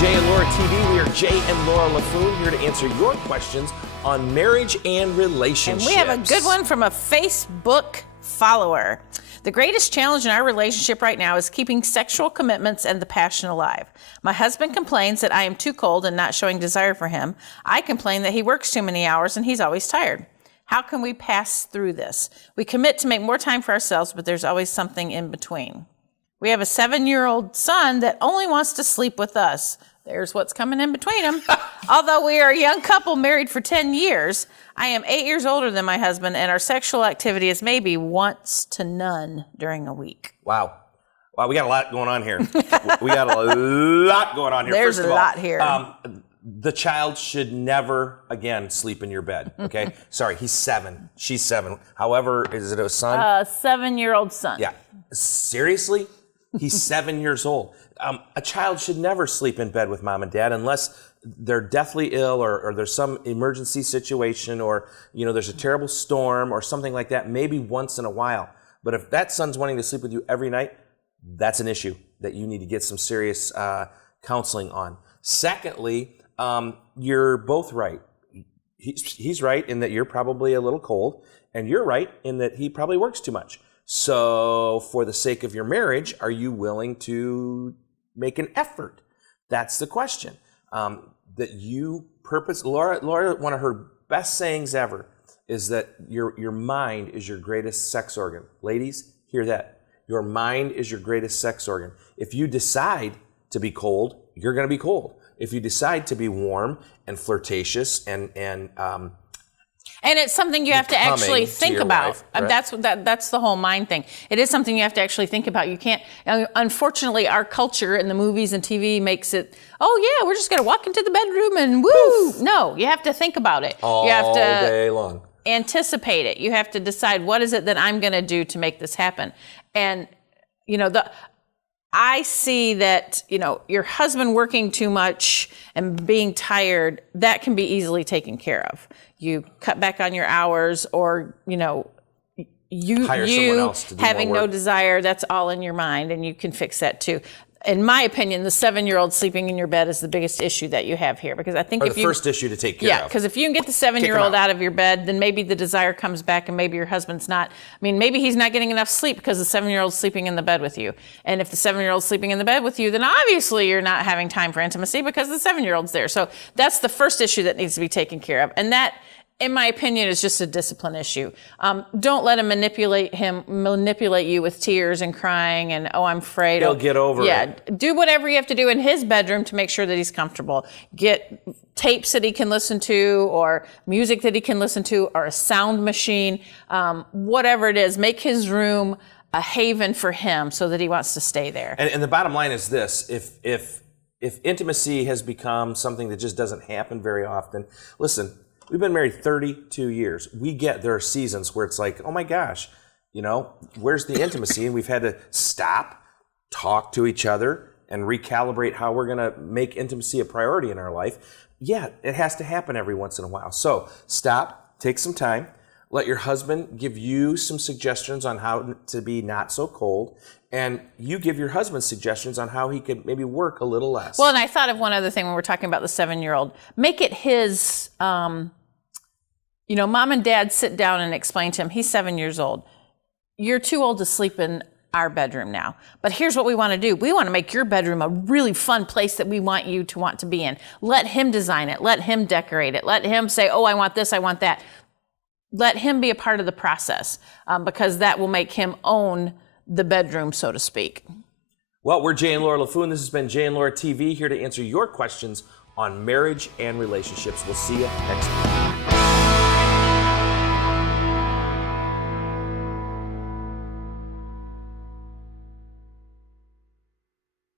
Jay and Laura TV. We are Jay and Laura LaFoon here to answer your questions on marriage and relationships. And we have a good one from a Facebook follower. The greatest challenge in our relationship right now is keeping sexual commitments and the passion alive. My husband complains that I am too cold and not showing desire for him. I complain that he works too many hours and he's always tired. How can we pass through this? We commit to make more time for ourselves, but there's always something in between. We have a 7-year-old son that only wants to sleep with us. There's what's coming in between them. Although we are a young couple married for 10 years, I am 8 years older than my husband, and our sexual activity is maybe once to none during a week. Wow, we got a lot going on here. We got a lot going on here. There's First of a all, lot here. The child should never again sleep in your bed, okay? Sorry, he's 7. She's 7. However, is it a son? 7-year-old son. Yeah. Seriously? He's 7 years old. A child should never sleep in bed with mom and dad unless they're deathly ill or there's some emergency situation or, you know, there's a terrible storm or something like that, maybe once in a while. But if that son's wanting to sleep with you every night, that's an issue that you need to get some serious counseling on. Secondly, you're both right. He's right in that you're probably a little cold, and you're right in that he probably works too much. So for the sake of your marriage, are you willing to make an effort? That's the question. That you purpose. Laura, one of her best sayings ever is that your mind is your greatest sex organ. Ladies, hear that. Your mind is your greatest sex organ. If you decide to be cold, you're going to be cold. If you decide to be warm and flirtatious and it's something you have to actually think about. Wife, right? That's the whole mind thing. It is something you have to actually think about. You can't, unfortunately, our culture in the movies and TV makes it, oh yeah, we're just going to walk into the bedroom and woo. Poof. No, you have to think about it. All you have to day long. Anticipate it. You have to decide, what is it that I'm going to do to make this happen? And, I see that, your husband working too much and being tired, that can be easily taken care of. You cut back on your hours, or, you having no desire, that's all in your mind, and you can fix that too. In my opinion, the 7-year-old sleeping in your bed is the biggest issue that you have here, because I think the first issue to take care of. Yeah, because if you can get the 7-year-old out of your bed, then maybe the desire comes back, and maybe your husband's not. Maybe he's not getting enough sleep because the 7-year-old's sleeping in the bed with you. And if the 7-year-old's sleeping in the bed with you, then obviously you're not having time for intimacy because the 7-year-old's there. So that's the first issue that needs to be taken care of, and that, in my opinion, is just a discipline issue. Don't let him manipulate you with tears and crying and, oh, I'm afraid. He'll get over it. Yeah, do whatever you have to do in his bedroom to make sure that he's comfortable. Get tapes that he can listen to, or music that he can listen to, or a sound machine, whatever it is. Make his room a haven for him so that he wants to stay there. And the bottom line is this: if intimacy has become something that just doesn't happen very often, listen. We've been married 32 years. We get there are seasons where it's like, oh my gosh, where's the intimacy? And we've had to stop, talk to each other, and recalibrate how we're going to make intimacy a priority in our life. Yeah, it has to happen every once in a while. So stop, take some time, let your husband give you some suggestions on how to be not so cold, and you give your husband suggestions on how he could maybe work a little less. Well, and I thought of one other thing when we're talking about the 7-year-old. Make it his... mom and dad sit down and explain to him, he's 7 years old. You're too old to sleep in our bedroom now. But here's what we want to do. We want to make your bedroom a really fun place that we want you to want to be in. Let him design it. Let him decorate it. Let him say, oh, I want this, I want that. Let him be a part of the process, because that will make him own the bedroom, so to speak. Well, we're Jay and Laura LaFoon. This has been Jay and Laura TV, here to answer your questions on marriage and relationships. We'll see you next time.